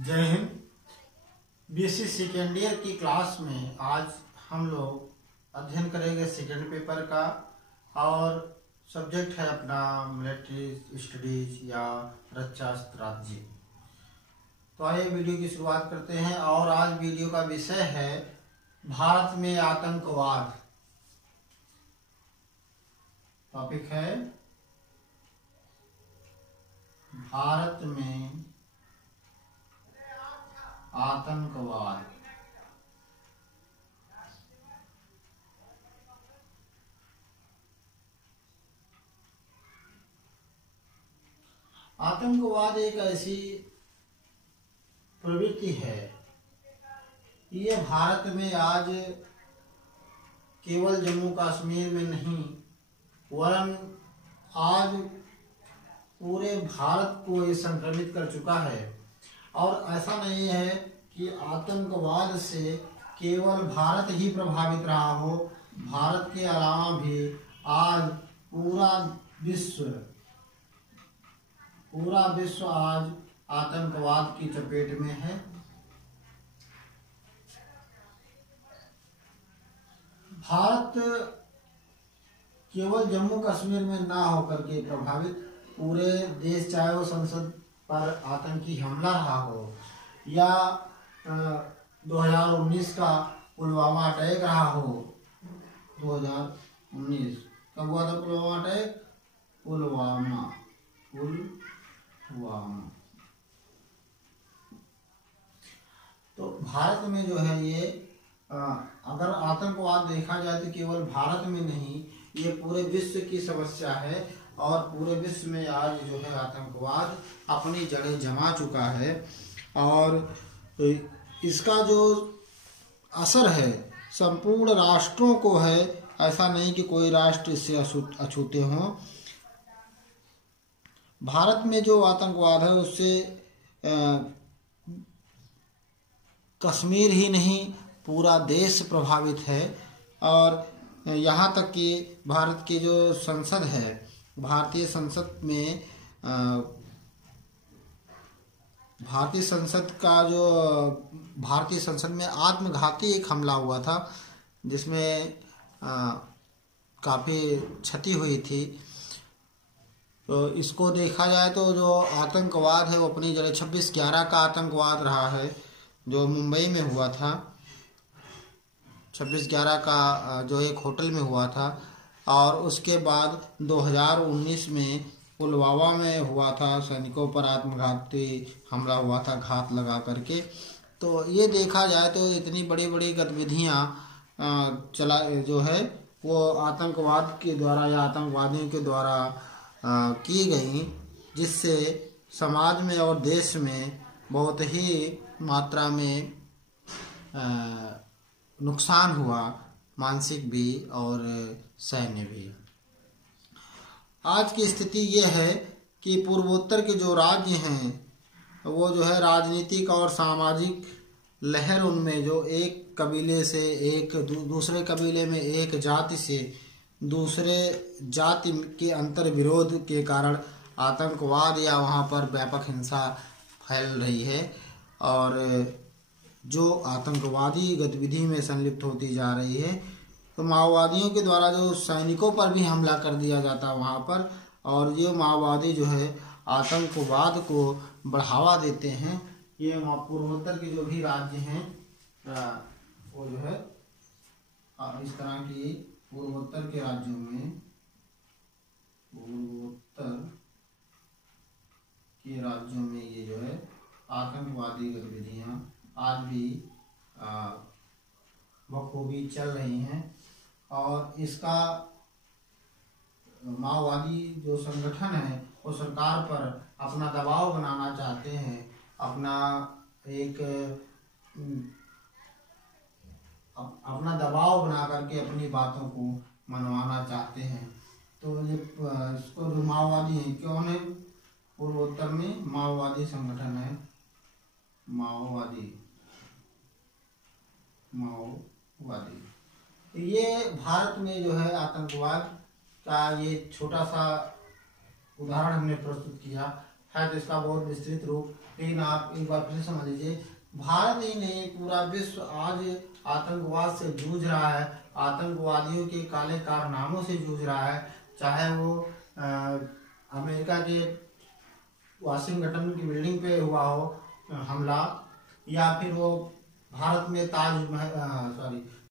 जय Hind. BSc second year की class में आज हम लोग अध्ययन करेंगे सेकेंड पेपर का और सब्जेक्ट है अपना मिलिट्री स्टडीज या रक्षा स्ट्रैटेजी। तो आइए वीडियो की शुरुआत करते हैं और आज वीडियो का विषय है भारत में आतंकवाद। टॉपिक है भारत में आतंकवाद। आतंकवाद एक ऐसी प्रवृत्ति है, ये भारत में आज केवल जम्मू कश्मीर में नहीं वरन आज पूरे भारत को ये संक्रमित कर चुका है। और ऐसा नहीं है कि आतंकवाद से केवल भारत ही प्रभावित रहा हो, भारत के अलावा भी आज पूरा विश्व आज आतंकवाद की चपेट में है। भारत केवल जम्मू कश्मीर में ना होकर के प्रभावित पूरे देश, चाहे वो संसद पर आतंकी हमला रहा हो या 2019 का पुलवामा अटैक रहा हो। 2019 कब हुआ था पुलवामा अटैक? पुलवामा तो भारत में जो है ये अगर आतंकवाद देखा जाए तो केवल भारत में नहीं, ये पूरे विश्व की समस्या है और पूरे विश्व में आज जो है आतंकवाद अपनी जड़ें जमा चुका है। और इसका जो असर है संपूर्ण राष्ट्रों को है, ऐसा नहीं कि कोई राष्ट्र इससे अछूते हों। भारत में जो आतंकवाद है उससे कश्मीर ही नहीं पूरा देश प्रभावित है। और यहाँ तक कि भारत की जो संसद है, भारतीय संसद में आत्मघाती एक हमला हुआ था जिसमें काफ़ी क्षति हुई थी। तो इसको देखा जाए तो जो आतंकवाद है वो अपनी जगह 26/11 का आतंकवाद रहा है जो मुंबई में हुआ था। 26/11 का जो एक होटल में हुआ था और उसके बाद 2019 में पुलवामा में हुआ था, सैनिकों पर आत्मघाती हमला हुआ था घात लगा करके। तो ये देखा जाए तो इतनी बड़ी बड़ी गतिविधियाँ जो है वो आतंकवाद के द्वारा या आतंकवादियों के द्वारा की गई, जिससे समाज में और देश में बहुत ही मात्रा में नुकसान हुआ, मानसिक भी और सैन्य भी। आज की स्थिति ये है कि पूर्वोत्तर के जो राज्य हैं वो जो है राजनीतिक और सामाजिक लहर उनमें जो एक कबीले से एक दूसरे कबीले में, एक जाति से दूसरे जाति के अंतर विरोध के कारण आतंकवाद या वहाँ पर व्यापक हिंसा फैल रही है और जो आतंकवादी गतिविधि में संलिप्त होती जा रही है। तो माओवादियों के द्वारा जो सैनिकों पर भी हमला कर दिया जाता है वहाँ पर, और ये माओवादी जो है आतंकवाद को बढ़ावा देते हैं। ये पूर्वोत्तर के जो भी राज्य हैं वो जो है इस तरह की पूर्वोत्तर के राज्यों में ये जो है आतंकवादी गतिविधियां आज भी बखूबी चल रही हैं। और इसका माओवादी जो संगठन है वो सरकार पर अपना दबाव बनाना चाहते हैं, अपना दबाव बना करके अपनी बातों को मनवाना चाहते हैं। तो ये इसको जो माओवादी है, क्यों है पूर्वोत्तर में माओवादी संगठन है, माओवादी ये भारत में जो है आतंकवाद का ये छोटा सा उदाहरण हमने प्रस्तुत किया। है तो इसका बहुत विस्तृत रूप, लेकिन आप एक बार फिर समझ लीजिए, भारत ही नहीं पूरा विश्व आज आतंकवाद से जूझ रहा है, आतंकवादियों के काले कारनामों से जूझ रहा है। चाहे वो अमेरिका के वाशिंगटन की बिल्डिंग पे हुआ हो हमला, या फिर वो भारत में